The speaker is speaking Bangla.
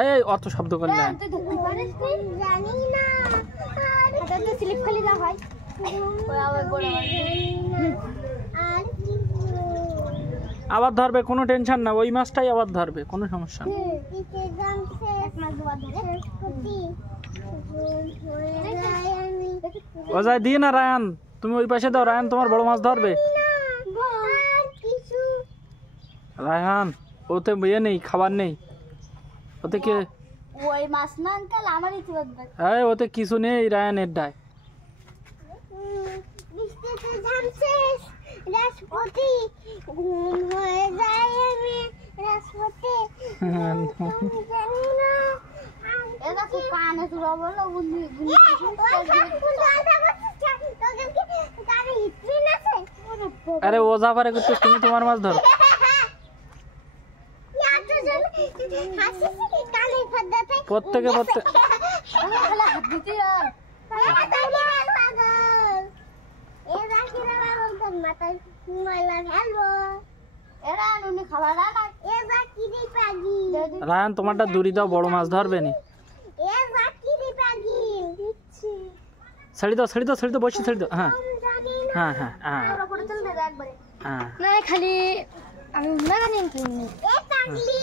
এই অত শব্দ করলে জানি না তো স্লিপ খালি যা হয় আবার ধরবে, কোনো টেনশন না, ওই মাছটাই আবার ধরবে, কোনো সমস্যা না। ওজায় দিয়ে না রায়ান, তুমি ওই পাশে দাও, রায়ান তোমার বড় মাছ ধরবে। রায়হান ওতে ইয়ে নেই, খাবার নেই ওতে, কে ওই মাছ না আঙ্কেল আমারই তো একবার হ্যাঁ ওতে কিছু নেই, রায়ানের ডায়। বৃষ্টিতে ঝামছিস রাজপতি ঘুম হয়ে যায় আমি রাজপতি জানি না এটা কি কানে তুলো বলো বুঝলি আরে ও যা পারে করতে, তুমি তোমার মাছ ধরো। প্রত্যেকে রায়ান তোমারটা দূরি দাও, বড় মাছ ধরবে নি। ছেড়ে দাও ছেড়ে দাও ছেড়ে দাও, বসে ছেড়ে দাও। হ্যাঁ হ্যাঁ হ্যাঁ হ্যাঁ হ্যাঁ খালি আমি না জানি পাগলি